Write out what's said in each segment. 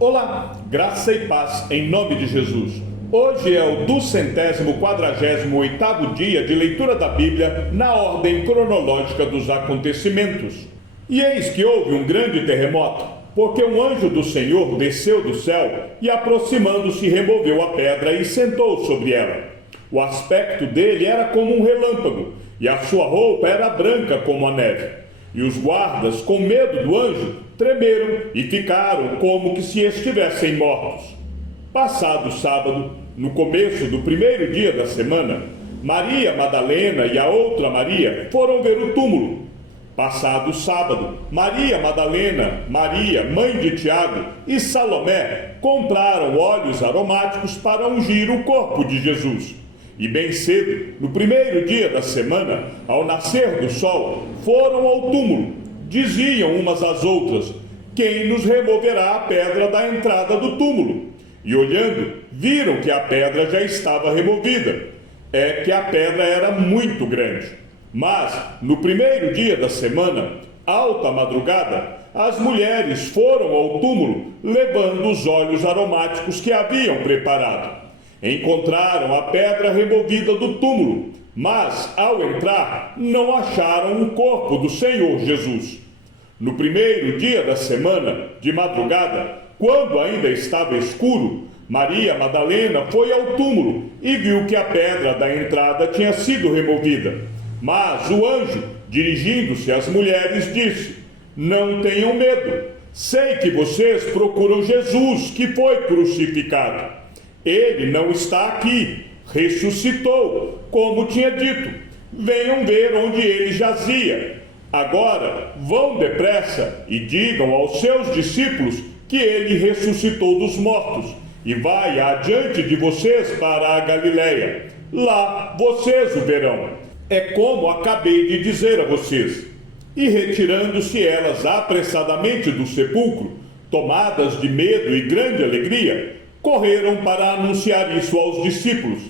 Olá, graça e paz em nome de Jesus. Hoje é o 248º dia de leitura da Bíblia na ordem cronológica dos acontecimentos. E eis que houve um grande terremoto, porque um anjo do Senhor desceu do céu e, aproximando-se, removeu a pedra e sentou sobre ela. O aspecto dele era como um relâmpago, e a sua roupa era branca como a neve. E os guardas, com medo do anjo, tremeram e ficaram como que se estivessem mortos. Passado o sábado, no começo do primeiro dia da semana, Maria Madalena e a outra Maria foram ver o túmulo. Passado o sábado, Maria Madalena, Maria, mãe de Tiago, e Salomé compraram óleos aromáticos para ungir o corpo de Jesus. E bem cedo, no primeiro dia da semana, ao nascer do sol, foram ao túmulo. Diziam umas às outras: quem nos removerá a pedra da entrada do túmulo? E olhando, viram que a pedra já estava removida. É que a pedra era muito grande. Mas, no primeiro dia da semana, alta madrugada, as mulheres foram ao túmulo, levando os óleos aromáticos que haviam preparado. Encontraram a pedra removida do túmulo, mas, ao entrar, não acharam o corpo do Senhor Jesus. No primeiro dia da semana, de madrugada, quando ainda estava escuro, Maria Madalena foi ao túmulo e viu que a pedra da entrada tinha sido removida. Mas o anjo, dirigindo-se às mulheres, disse: não tenham medo, sei que vocês procuram Jesus, que foi crucificado. Ele não está aqui, ressuscitou, como tinha dito. Venham ver onde ele jazia. Agora vão depressa e digam aos seus discípulos que ele ressuscitou dos mortos e vai adiante de vocês para a Galileia. Lá vocês o verão. É como acabei de dizer a vocês. E retirando-se elas apressadamente do sepulcro, tomadas de medo e grande alegria, correram para anunciar isso aos discípulos.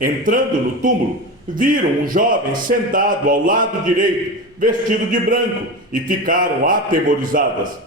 Entrando no túmulo, viram um jovem sentado ao lado direito, vestido de branco, e ficaram atemorizadas.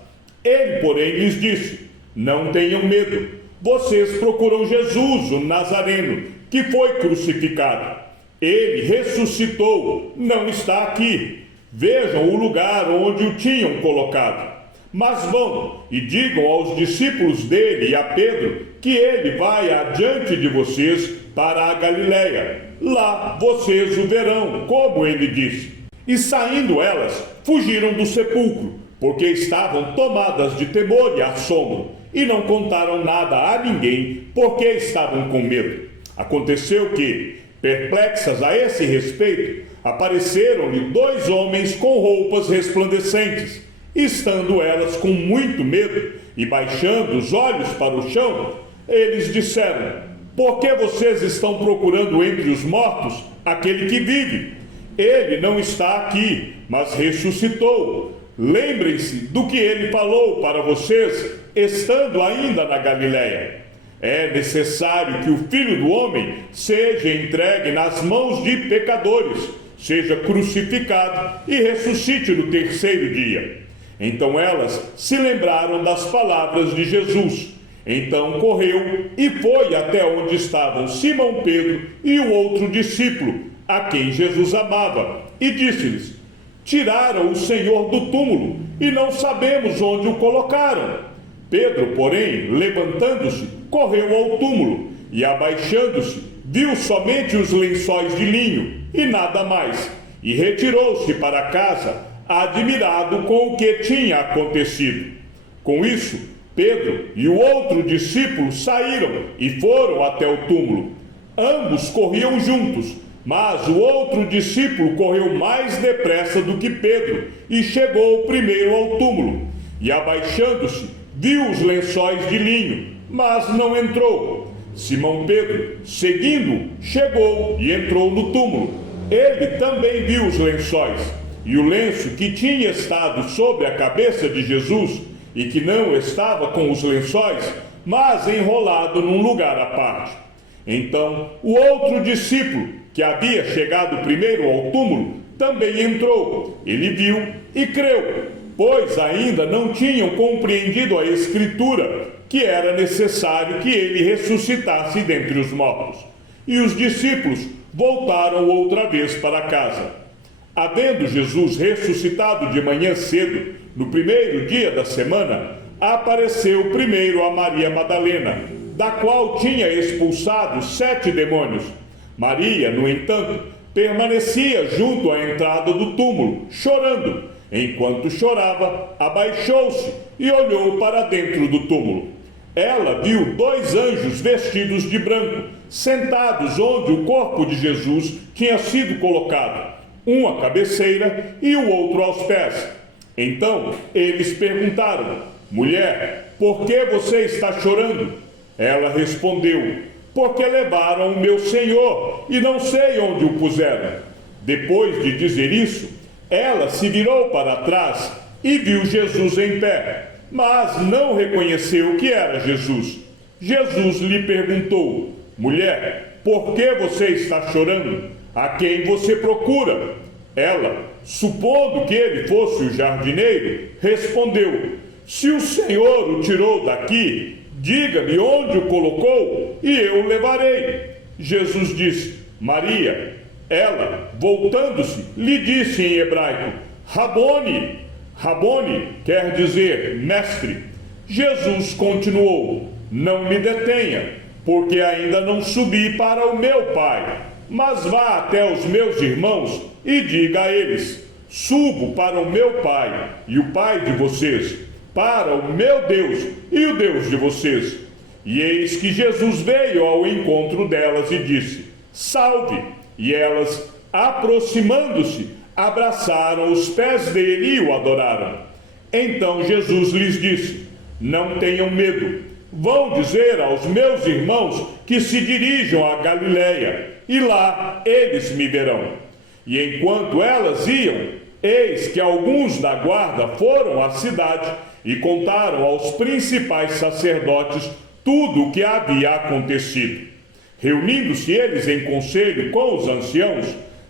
Ele, porém, lhes disse: não tenham medo, vocês procuram Jesus, o Nazareno, que foi crucificado. Ele ressuscitou, não está aqui. Vejam o lugar onde o tinham colocado. Mas vão e digam aos discípulos dele e a Pedro que ele vai adiante de vocês para a Galileia. Lá vocês o verão, como ele disse. E saindo elas, fugiram do sepulcro, porque estavam tomadas de temor e assombro, e não contaram nada a ninguém, porque estavam com medo. Aconteceu que, perplexas a esse respeito, apareceram-lhe dois homens com roupas resplandecentes. Estando elas com muito medo e baixando os olhos para o chão, eles disseram: por que vocês estão procurando entre os mortos aquele que vive? Ele não está aqui, mas ressuscitou. Lembrem-se do que ele falou para vocês, estando ainda na Galileia. É necessário que o Filho do Homem seja entregue nas mãos de pecadores, seja crucificado e ressuscite no terceiro dia. Então elas se lembraram das palavras de Jesus. Então correu e foi até onde estavam Simão Pedro e o outro discípulo, a quem Jesus amava, e disse-lhes: tiraram o Senhor do túmulo e não sabemos onde o colocaram. Pedro, porém, levantando-se, correu ao túmulo e, abaixando-se, viu somente os lençóis de linho e nada mais, e retirou-se para casa, admirado com o que tinha acontecido. Com isso, Pedro e o outro discípulo saíram e foram até o túmulo. Ambos corriam juntos, mas o outro discípulo correu mais depressa do que Pedro e chegou primeiro ao túmulo. E, abaixando-se, viu os lençóis de linho, mas não entrou. Simão Pedro, seguindo, chegou e entrou no túmulo. Ele também viu os lençóis e o lenço que tinha estado sobre a cabeça de Jesus e que não estava com os lençóis, mas enrolado num lugar à parte. Então, o outro discípulo, que havia chegado primeiro ao túmulo, também entrou. Ele viu e creu. pois ainda não tinham compreendido a Escritura, que era necessário que ele ressuscitasse dentre os mortos. E os discípulos voltaram outra vez para casa. Havendo Jesus ressuscitado de manhã cedo, no primeiro dia da semana, apareceu primeiro a Maria Madalena, da qual tinha expulsado 7 demônios. Maria, no entanto, permanecia junto à entrada do túmulo, chorando. Enquanto chorava, abaixou-se e olhou para dentro do túmulo. Ela viu 2 anjos vestidos de branco, sentados onde o corpo de Jesus tinha sido colocado, um à cabeceira e o outro aos pés. Então eles perguntaram: mulher, por que você está chorando? Ela respondeu: porque levaram o meu Senhor e não sei onde o puseram. Depois de dizer isso, ela se virou para trás e viu Jesus em pé, mas não reconheceu que era Jesus. Jesus lhe perguntou: mulher, por que você está chorando? A quem você procura? Ela, supondo que ele fosse o jardineiro, respondeu: se o Senhor o tirou daqui, diga-me onde o colocou e eu o levarei. Jesus disse: Maria. Ela, voltando-se, lhe disse em hebraico: Rabone. Rabone quer dizer mestre. Jesus continuou: não me detenha, porque ainda não subi para o meu Pai. Mas vá até os meus irmãos e diga a eles: subo para o meu Pai e o Pai de vocês, para o meu Deus e o Deus de vocês. E eis que Jesus veio ao encontro delas e disse: salve! E elas, aproximando-se, abraçaram os pés dele e o adoraram. Então Jesus lhes disse: não tenham medo. Vão dizer aos meus irmãos que se dirijam a Galiléia, e lá eles me verão. E enquanto elas iam, eis que alguns da guarda foram à cidade e contaram aos principais sacerdotes tudo o que havia acontecido. Reunindo-se eles em conselho com os anciãos,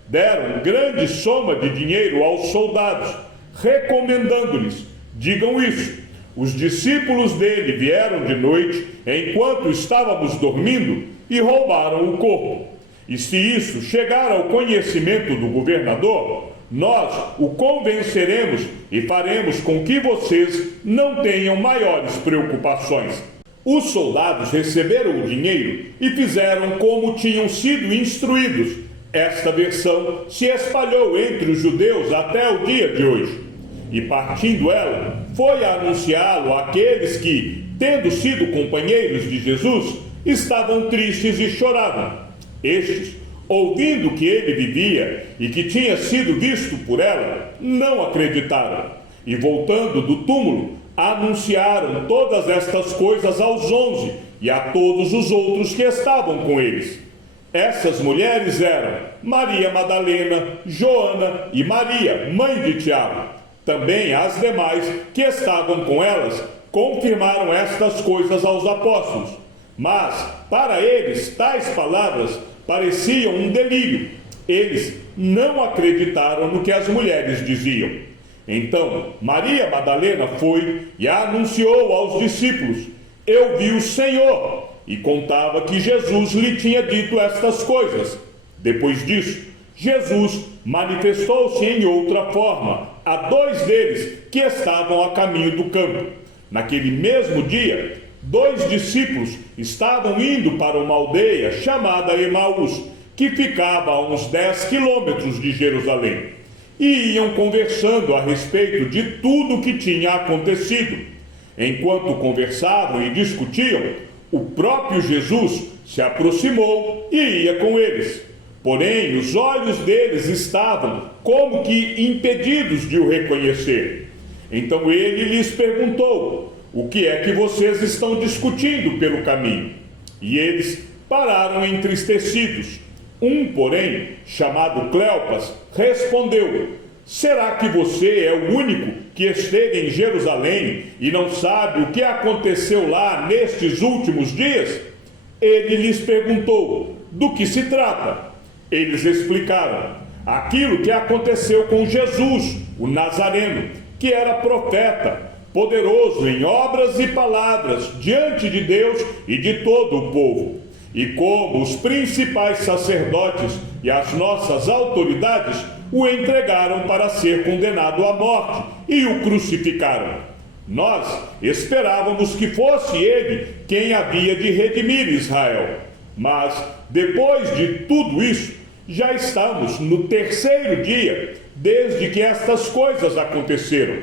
deram grande soma de dinheiro aos soldados, recomendando-lhes: digam isso. Os discípulos dele vieram de noite, enquanto estávamos dormindo, e roubaram o corpo. E se isso chegar ao conhecimento do governador, nós o convenceremos e faremos com que vocês não tenham maiores preocupações. Os soldados receberam o dinheiro e fizeram como tinham sido instruídos. Esta versão se espalhou entre os judeus até o dia de hoje. E partindo ela, foi anunciá-lo àqueles que, tendo sido companheiros de Jesus, estavam tristes e choravam. Estes, ouvindo que ele vivia e que tinha sido visto por ela, não acreditaram. E voltando do túmulo, anunciaram todas estas coisas aos 11 e a todos os outros que estavam com eles. Essas mulheres eram Maria Madalena, Joana e Maria, mãe de Tiago. Também as demais que estavam com elas confirmaram estas coisas aos apóstolos. Mas, para eles, tais palavras pareciam um delírio. Eles não acreditaram no que as mulheres diziam. Então, Maria Madalena foi e anunciou aos discípulos: eu vi o Senhor, e contava que Jesus lhe tinha dito estas coisas. Depois disso, Jesus manifestou-se em outra forma a 2 deles que estavam a caminho do campo. Naquele mesmo dia, 2 discípulos estavam indo para uma aldeia chamada Emaús, que ficava a uns 10 quilômetros de Jerusalém. E iam conversando a respeito de tudo o que tinha acontecido. Enquanto conversavam e discutiam, o próprio Jesus se aproximou e ia com eles. Porém, os olhos deles estavam como que impedidos de o reconhecer. Então ele lhes perguntou: o que é que vocês estão discutindo pelo caminho? E eles pararam entristecidos. Um, porém, chamado Cleopas, respondeu: será que você é o único que esteve em Jerusalém e não sabe o que aconteceu lá nestes últimos dias? Ele lhes perguntou: do que se trata? Eles explicaram: aquilo que aconteceu com Jesus, o Nazareno, que era profeta, poderoso em obras e palavras diante de Deus e de todo o povo. E como os principais sacerdotes e as nossas autoridades o entregaram para ser condenado à morte e o crucificaram. Nós esperávamos que fosse ele quem havia de redimir Israel. Mas, depois de tudo isso, já estamos no terceiro dia desde que estas coisas aconteceram.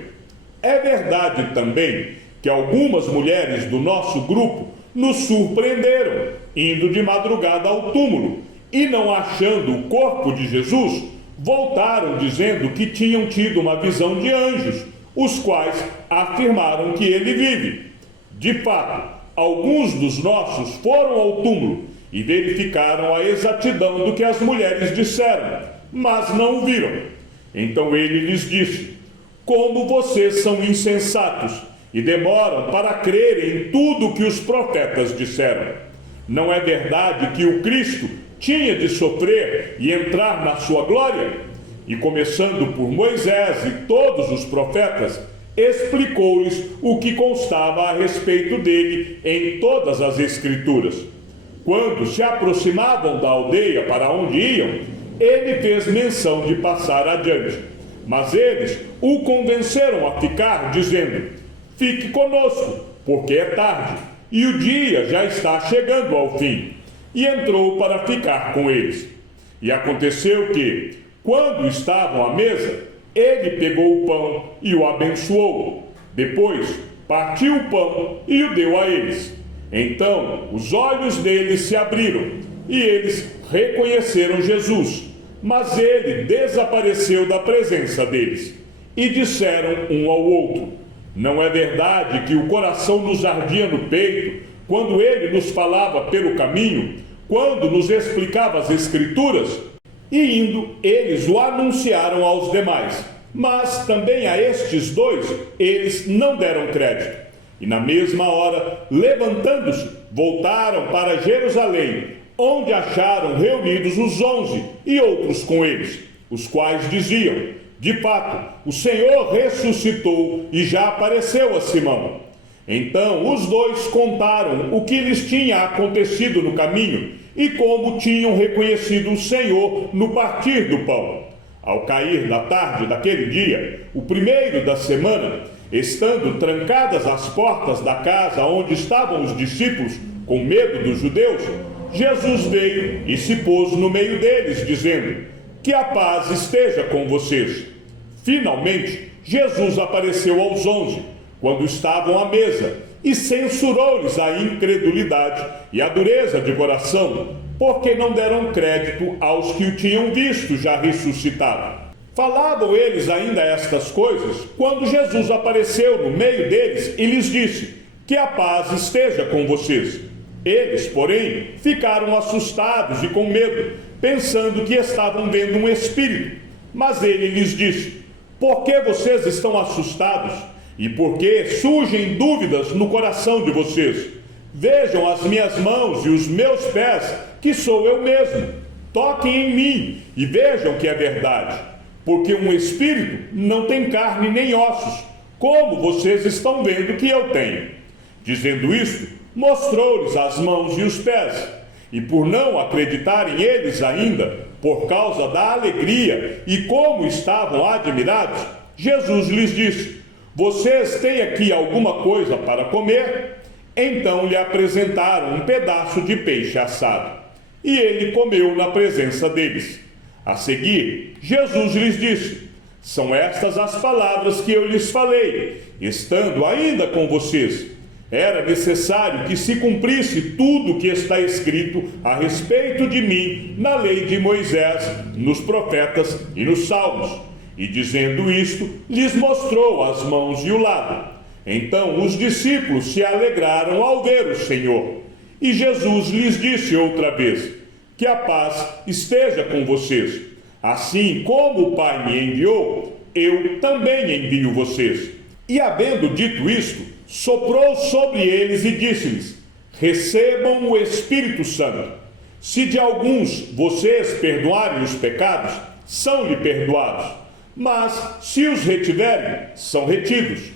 É verdade também que algumas mulheres do nosso grupo nos surpreenderam, indo de madrugada ao túmulo, e não achando o corpo de Jesus, voltaram dizendo que tinham tido uma visão de anjos, os quais afirmaram que ele vive. De fato, alguns dos nossos foram ao túmulo e verificaram a exatidão do que as mulheres disseram, mas não o viram. Então ele lhes disse: como vocês são insensatos e demoram para crer em tudo o que os profetas disseram. Não é verdade que o Cristo tinha de sofrer e entrar na sua glória? E começando por Moisés e todos os profetas, explicou-lhes o que constava a respeito dele em todas as Escrituras. Quando se aproximavam da aldeia para onde iam, ele fez menção de passar adiante. Mas eles o convenceram a ficar, dizendo: fique conosco, porque é tarde, e o dia já está chegando ao fim. E entrou para ficar com eles. E aconteceu que, quando estavam à mesa, ele pegou o pão e o abençoou. Depois, partiu o pão e o deu a eles. Então, os olhos deles se abriram, e eles reconheceram Jesus. Mas ele desapareceu da presença deles. E disseram um ao outro: não é verdade que o coração nos ardia no peito, quando ele nos falava pelo caminho, quando nos explicava as Escrituras? E indo, eles o anunciaram aos demais. Mas também a estes dois eles não deram crédito. E na mesma hora, levantando-se, voltaram para Jerusalém, onde acharam reunidos os 11 e outros com eles, os quais diziam: de fato, o Senhor ressuscitou e já apareceu a Simão. Então os dois contaram o que lhes tinha acontecido no caminho e como tinham reconhecido o Senhor no partir do pão. Ao cair da tarde daquele dia, o primeiro da semana, estando trancadas as portas da casa onde estavam os discípulos, com medo dos judeus, Jesus veio e se pôs no meio deles, dizendo: que a paz esteja com vocês. Finalmente, Jesus apareceu aos 11, quando estavam à mesa, e censurou-lhes a incredulidade e a dureza de coração, porque não deram crédito aos que o tinham visto já ressuscitado. Falavam eles ainda estas coisas, quando Jesus apareceu no meio deles e lhes disse: que a paz esteja com vocês. Eles, porém, ficaram assustados e com medo, pensando que estavam vendo um espírito. Mas ele lhes disse: por que vocês estão assustados? E por que surgem dúvidas no coração de vocês? Vejam as minhas mãos e os meus pés, que sou eu mesmo. Toquem em mim e vejam que é verdade. Porque um espírito não tem carne nem ossos, como vocês estão vendo que eu tenho. Dizendo isto, mostrou-lhes as mãos e os pés. E por não acreditarem eles ainda, por causa da alegria e como estavam admirados, Jesus lhes disse: vocês têm aqui alguma coisa para comer? Então lhe apresentaram um pedaço de peixe assado. E ele comeu na presença deles. A seguir, Jesus lhes disse: são estas as palavras que eu lhes falei, estando ainda com vocês. Era necessário que se cumprisse tudo o que está escrito a respeito de mim na lei de Moisés, nos profetas e nos salmos. E dizendo isto, lhes mostrou as mãos e o lado. Então os discípulos se alegraram ao ver o Senhor. E Jesus lhes disse outra vez: que a paz esteja com vocês. Assim como o Pai me enviou, eu também envio vocês. E havendo dito isto, soprou sobre eles e disse-lhes: recebam o Espírito Santo. Se de alguns vocês perdoarem os pecados, são-lhe perdoados. mas se os retiverem, são retidos.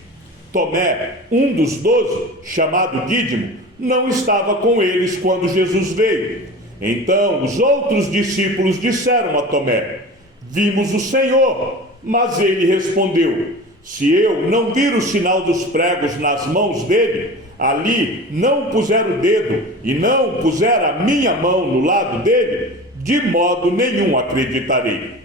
Tomé, um dos 12, chamado Dídimo, não estava com eles quando Jesus veio. Então os outros discípulos disseram a Tomé: vimos o Senhor. Mas ele respondeu: se eu não vir o sinal dos pregos nas mãos dele, ali não puser o dedo e não puser a minha mão no lado dele, de modo nenhum acreditarei.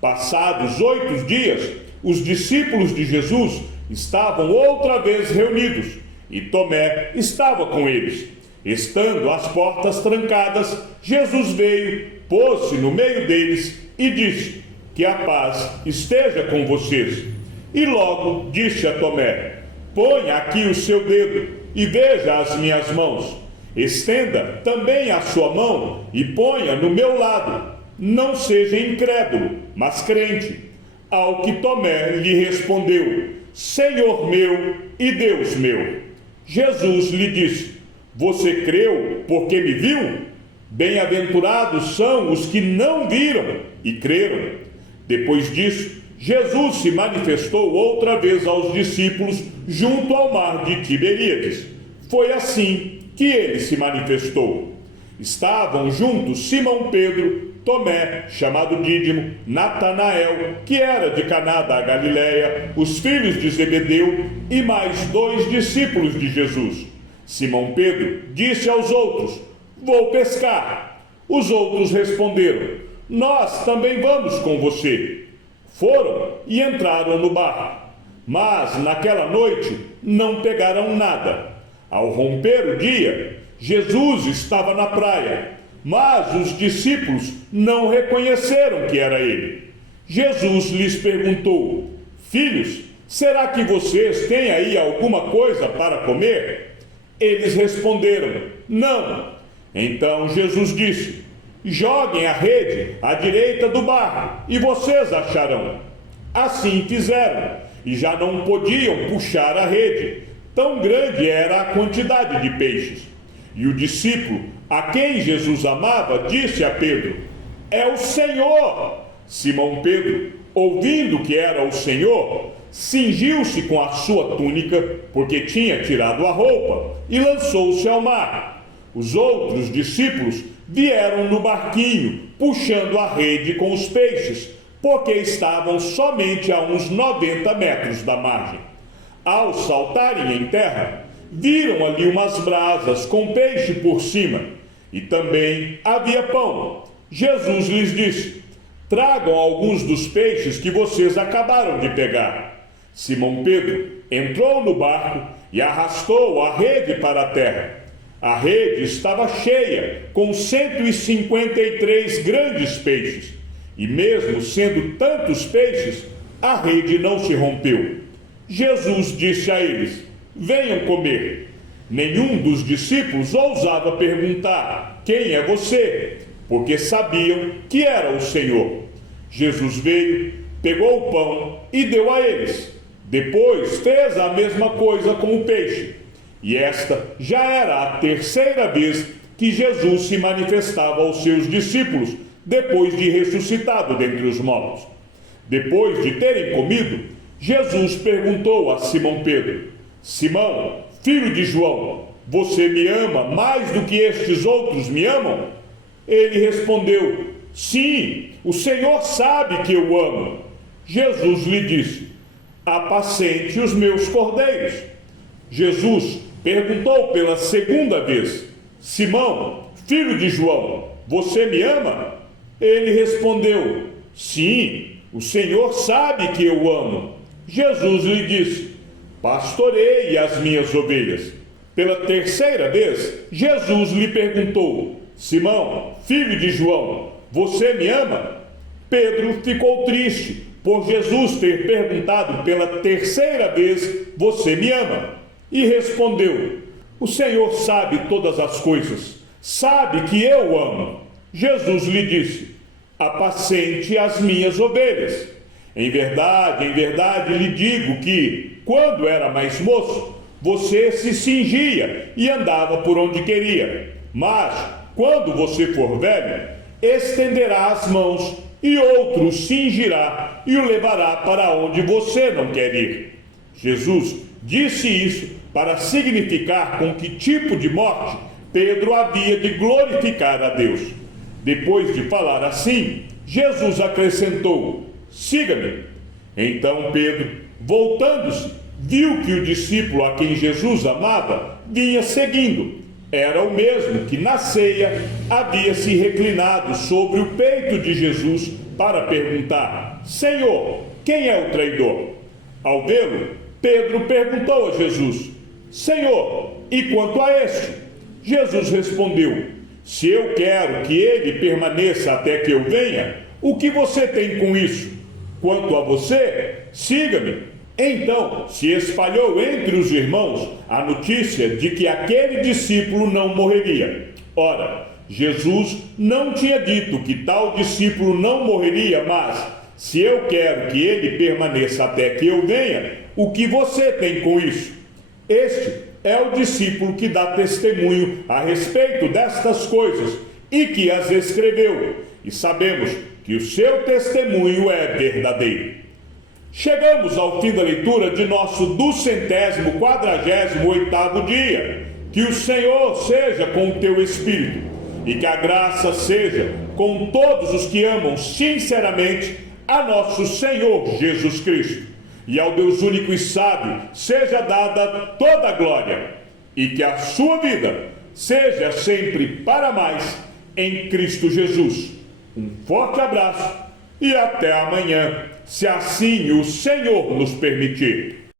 Passados 8 dias, os discípulos de Jesus estavam outra vez reunidos, e Tomé estava com eles. Estando as portas trancadas, Jesus veio, pôs-se no meio deles e disse: que a paz esteja com vocês. E logo disse a Tomé: ponha aqui o seu dedo e veja as minhas mãos. Estenda também a sua mão e ponha no meu lado. Não seja incrédulo, mas crente. Ao que Tomé lhe respondeu: Senhor meu e Deus meu. Jesus lhe disse: você creu porque me viu? Bem-aventurados são os que não viram e creram. Depois disso, Jesus se manifestou outra vez aos discípulos junto ao mar de Tiberíades. Foi assim que ele se manifestou. Estavam juntos Simão Pedro, Tomé, chamado Dídimo, Natanael, que era de Caná da Galileia, os filhos de Zebedeu e mais 2 discípulos de Jesus. Simão Pedro disse aos outros: vou pescar. Os outros responderam: nós também vamos com você. Foram e entraram no barco, mas naquela noite não pegaram nada. Ao romper o dia, Jesus estava na praia, mas os discípulos não reconheceram que era ele. Jesus lhes perguntou: filhos, será que vocês têm aí alguma coisa para comer? Eles responderam: não. Então Jesus disse: joguem a rede à direita do barco e vocês acharão. Assim fizeram, e já não podiam puxar a rede, tão grande era a quantidade de peixes. E o discípulo a quem Jesus amava disse a Pedro: é o Senhor. Simão Pedro, ouvindo que era o Senhor, cingiu-se com a sua túnica, porque tinha tirado a roupa, e lançou-se ao mar. Os outros discípulos vieram no barquinho, puxando a rede com os peixes, porque estavam somente a uns 90 metros da margem. Ao saltarem em terra, viram ali umas brasas com peixe por cima, e também havia pão. Jesus lhes disse: tragam alguns dos peixes que vocês acabaram de pegar. Simão Pedro entrou no barco e arrastou a rede para a terra. A rede estava cheia, com 153 grandes peixes. E mesmo sendo tantos peixes, a rede não se rompeu. Jesus disse a eles: venham comer. Nenhum dos discípulos ousava perguntar: quem é você? Porque sabiam que era o Senhor. Jesus veio, pegou o pão e deu a eles. Depois fez a mesma coisa com o peixe. E esta já era a 3ª vez que Jesus se manifestava aos seus discípulos, depois de ressuscitado dentre os mortos. Depois de terem comido, Jesus perguntou a Simão Pedro: Simão, filho de João, você me ama mais do que estes outros me amam? Ele respondeu: sim, o Senhor sabe que eu amo. Jesus lhe disse: apacente os meus cordeiros. Jesus perguntou pela 2ª vez: Simão, filho de João, você me ama? Ele respondeu: sim, o Senhor sabe que eu amo. Jesus lhe disse: pastoreie as minhas ovelhas. Pela 3ª vez, Jesus lhe perguntou: Simão, filho de João, você me ama? Pedro ficou triste por Jesus ter perguntado pela 3ª vez: você me ama? E respondeu: o Senhor sabe todas as coisas, sabe que eu amo. Jesus lhe disse: apacente as minhas ovelhas. Em verdade lhe digo que, quando era mais moço, você se cingia e andava por onde queria. Mas, quando você for velho, estenderá as mãos e outro o cingirá e o levará para onde você não quer ir. Jesus disse isso para significar com que tipo de morte Pedro havia de glorificar a Deus. Depois de falar assim, Jesus acrescentou: siga-me. Então Pedro, voltando-se, viu que o discípulo a quem Jesus amava vinha seguindo. Era o mesmo que na ceia havia se reclinado sobre o peito de Jesus para perguntar: Senhor, quem é o traidor? Ao vê-lo, Pedro perguntou a Jesus: Senhor, e quanto a este? Jesus respondeu: se eu quero que ele permaneça até que eu venha, o que você tem com isso? Quanto a você, siga-me. Então se espalhou entre os irmãos a notícia de que aquele discípulo não morreria. Ora, Jesus não tinha dito que tal discípulo não morreria, mas se eu quero que ele permaneça até que eu venha, o que você tem com isso? Este é o discípulo que dá testemunho a respeito destas coisas e que as escreveu, e sabemos que o seu testemunho é verdadeiro. Chegamos ao fim da leitura de nosso 248º dia. Que o Senhor seja com o teu espírito e que a graça seja com todos os que amam sinceramente a nosso Senhor Jesus Cristo. E ao Deus único e sábio seja dada toda a glória, e que a sua vida seja sempre para mais em Cristo Jesus. Um forte abraço e até amanhã, se assim o Senhor nos permitir.